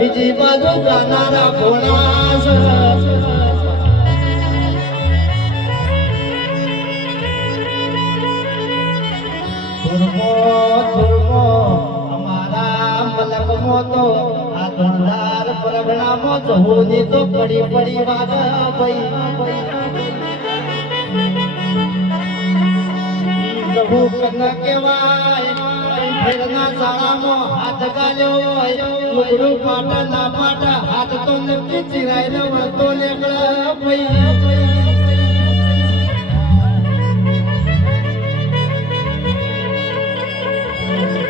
બીજી બાજુ ગાનારા ભોળા છે અમારા મલકમાં તો આ ધોળધાર પરગણામાં જહોની તો પડી પડી વાગ જહુ કન કેવાય ફેરના શાળામાં હાથ ગાલ્યો લુગડું પાટા ના પાટા હાથ તો નક્કી ચિરાયેલો વળતો લેકડા ભાઈ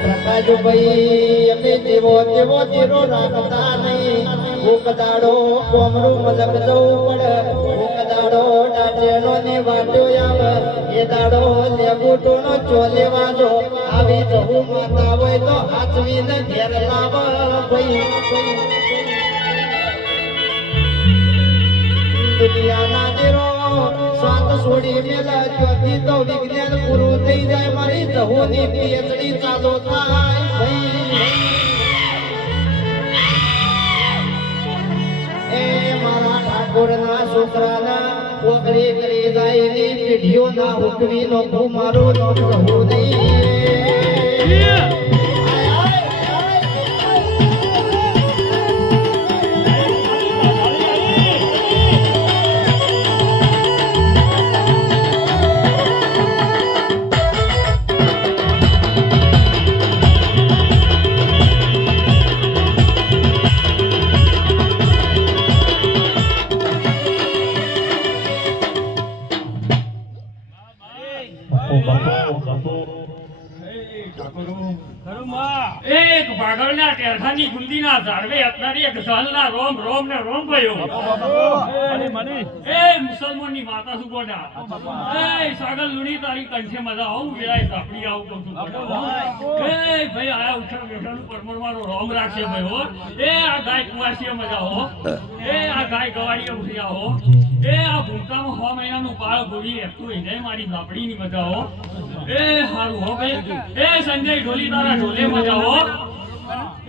પ્રકાશ ભાઈ અમે દેવો દેવો દેરો રાખતા નહીં ભૂકદાડો કોમરું મલક જવું પડે ભૂકદાડો ડાટેનો ને વાટો આવે એ દાડો લેબુટો નો ચોલે વાજો આવી જવું માતા હોય તો હાચવીને ઘેર લાવ ભાઈ દુનિયાના દેરો સ્વાત છોડી મેલા જ્યોતિ તો વિજ્ઞાન પૂરું થઈ જાય મારી જહોની પીએચડી ચાલુ થાય ભાઈ એ મારા ઠાકોરના છોકરાના ઓગળી કરી જાય ની પેઢીઓના હુકવી નો મારું નામ જહો નહીં એક ભાગળના ટેરખાની ગુંદીના ઝાડવે અત્યારે એક સાલના રોમ રોમ ને રોમ ભયો એ મુસલમાનની માતા શું બોડા એ સાગર લુણી તારી કંઠે મજા આવું વેળાય સાપડી આવું કહું છું એ ભાઈ આયા ઉઠા બેઠાનું પરમણ મારો રોમ રાખશે ભાઈ હો એ આ ગાય કુવાસીએ મજા હો એ આ ગાય ગવાડીએ ઉઠ્યા હો એ આ ભૂમકામાં 6 મહિનાનું બાળ ગોળી એકતું એને મારી સાપડીની મજા હો એ હારું હો ભાઈ એ સંજય ઢોલી તારા ઢોલે મજા હો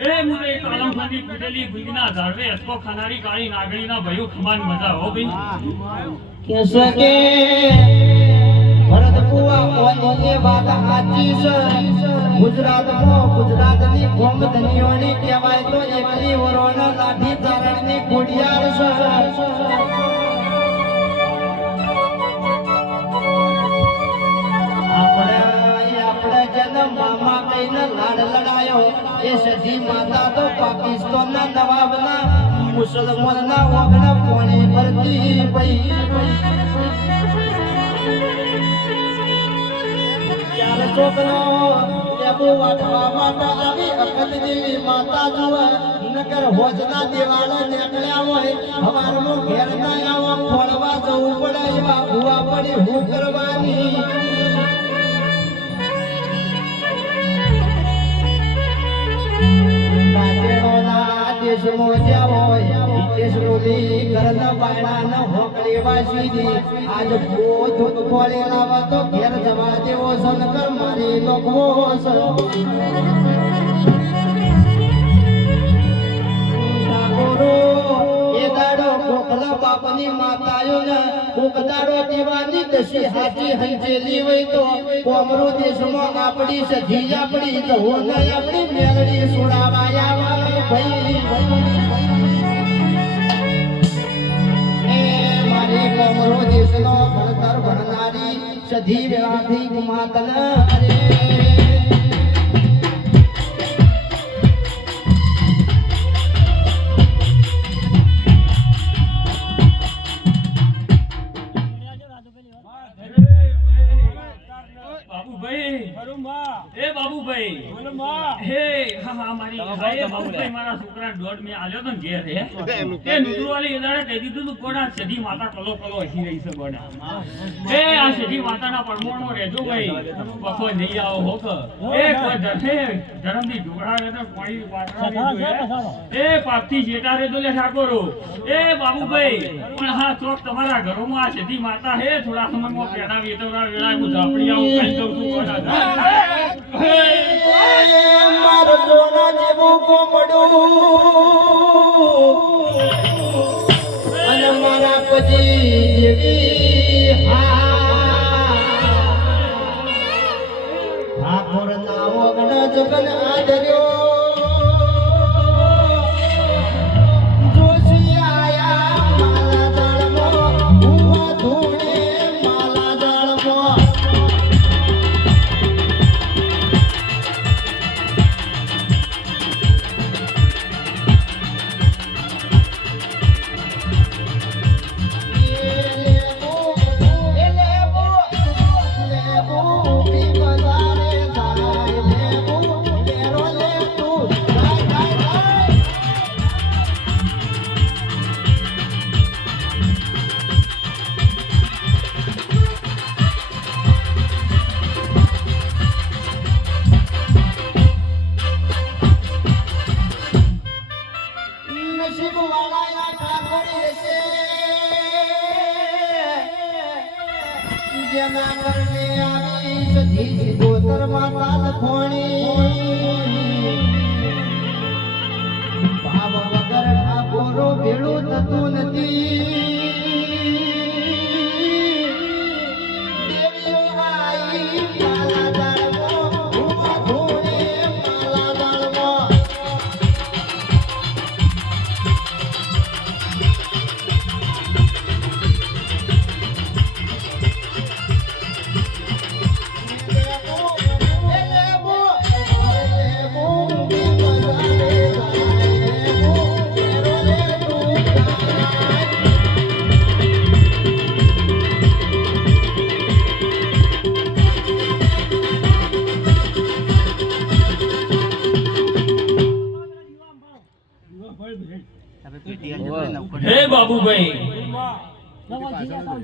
એ મુરે કાલમ ખાની પીટેલી ગુંદીના ઝાડવે અસકો ખાનારી કાળી નાગણીના ભયો ખમાન મજા હો ભાઈ કેસે કે ભરત કુવા કોની વાત સાચી છે ગુજરાતની ભોમ ધનિયોની કહેવાય તો એકલી વરોના લાઠી ચારણની ખોડિયાર છે મામા કઈને લાડ લડાયો એ સધી માતા તો પાકિસ્તાનના નવાબના મુસલમાનના ઓગણા પાણી ભરતી ભાઈ ચાર છોકરો લેબુ વાટવા માટે આવી અકલ દેવી માતા જુએ નકર હોજના દેવાળા નીકળ્યા હોય હવારમાં ઘેર ના આવા ફોડવા જવું પડે એવા ભૂવા પડી હું કરવાની આજ ભૂત ખોલી લાવ તો ઘેર જવા દેવો શંકર મારી લોકવો એ દાડો કોકલા બાપની માતાઓને કોકદાડો દેવાની દશી હાથી હંચેલી હોય તો કોમરો દેશમાં આપણી સધી આપણી તો હોને આપણી મેલડી સુડાવાયા ભાઈ કોમરો દેશનો ભણતર ભણનારી સધી વેળાથી માતન અરે મારા છોકરા દોડ મે આલ્યો તો ઘેર હે એ નુડવાલી એદાડે કહી દીધું તું કોડા સધી માતા કલો કલો હસી રહી છે કોડા એ આ સધી માતાના પરમોણો રહેજો ભાઈ બખો નહીં આવો હોક એ કોઈ ધરસે ધરમથી ઢોળા રે તો પાણી વાટરા એ પાપથી જેટા રે તો લે ઠાકોરો એ બાબુભાઈ પણ હા ચોક તમારા ઘરોમાં આ સધી માતા હે થોડા સમયમાં પેડાવી તો વેળા હું ઝાપડી આવું કઈ દઉં છું કોડા મારો જોના જેવું કોમડું લગન આદર્યો જોશી આયા માલા દાળમાં ઉવા ધૂણે માલા દાળમાં નસીબ વાળા ઠાકોર છે જેના કરને આવી સધી સિગોતર માતા લખોણી ભાવ વગર ઠાકોરો ભેળું થતું નથી દેવીઓ આઈ માલા દાળમાં ઉભા ધોણે માલા દાળમાં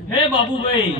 હે બાબુભાઈ